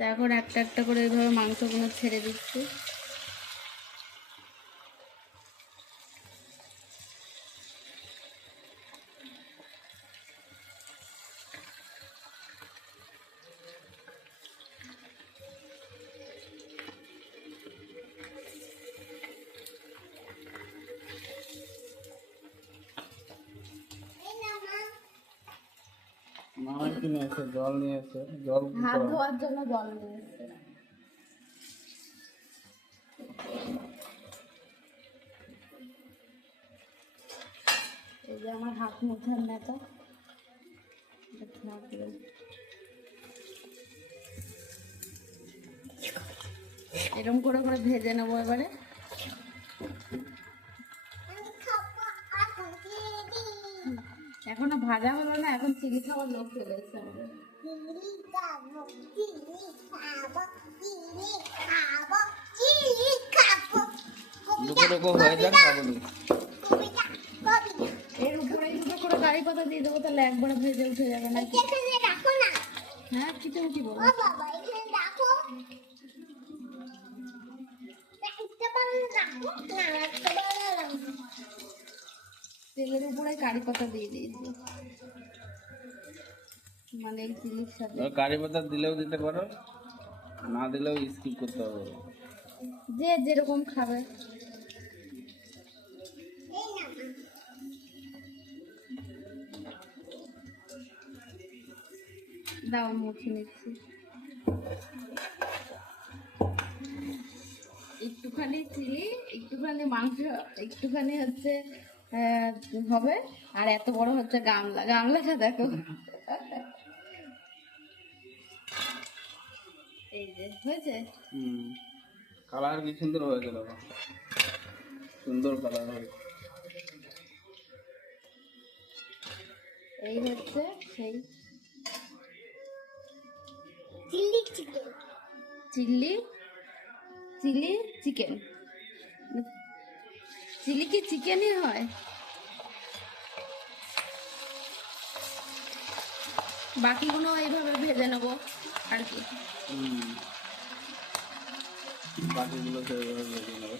তা এখন একটা একটা করে এইভাবে মাংসগুলো ছেড়ে দিচ্ছি। মা কি নিয়ে এসে জল নিয়ে এসে জল হাত ধোয়ার জন্য জল নিয়ে এসছে। এই যে আমার হাত মুঠার নেতা, এরকম করে করে ভেজে নেবো এবারে। এখনো ভাজা হলো না, এখন চিলি খাওয়ার লোক চলে এসছে আমাদের। এর উপরে দুটো করে কারি পাতা দিয়ে দেবো, তাহলে একবারে ভেজে উঠে যাবে না? হ্যাঁ, কিছু কি বলো? তেলের উপরে কারি পাতা দিয়ে দিয়েছি, মানে এই চিলির সাথে। কারি পাতা দিলেও দিতে পারো, না দিলেও স্কিপ করতে হবে, যে যেরকম খাবে। দাও মুখে নিচ্ছি। একটুখানি চিলি, একটুখানি মাংস, একটুখানি হচ্ছে হবে, আর এত বড় হচ্ছে গামলা। গামলাটা দেখো, এই যে হয়েছে। কালার কি সুন্দর হয়েছে, দেখো সুন্দর কালার হয়েছে। এই হচ্ছে সেই চিলি চিকেন। চিলি কি চিকেনই হয়? বাকিগুলো এইভাবে ভেজে নেবো আর কি। বাকিগুলো ভেজে নেবে।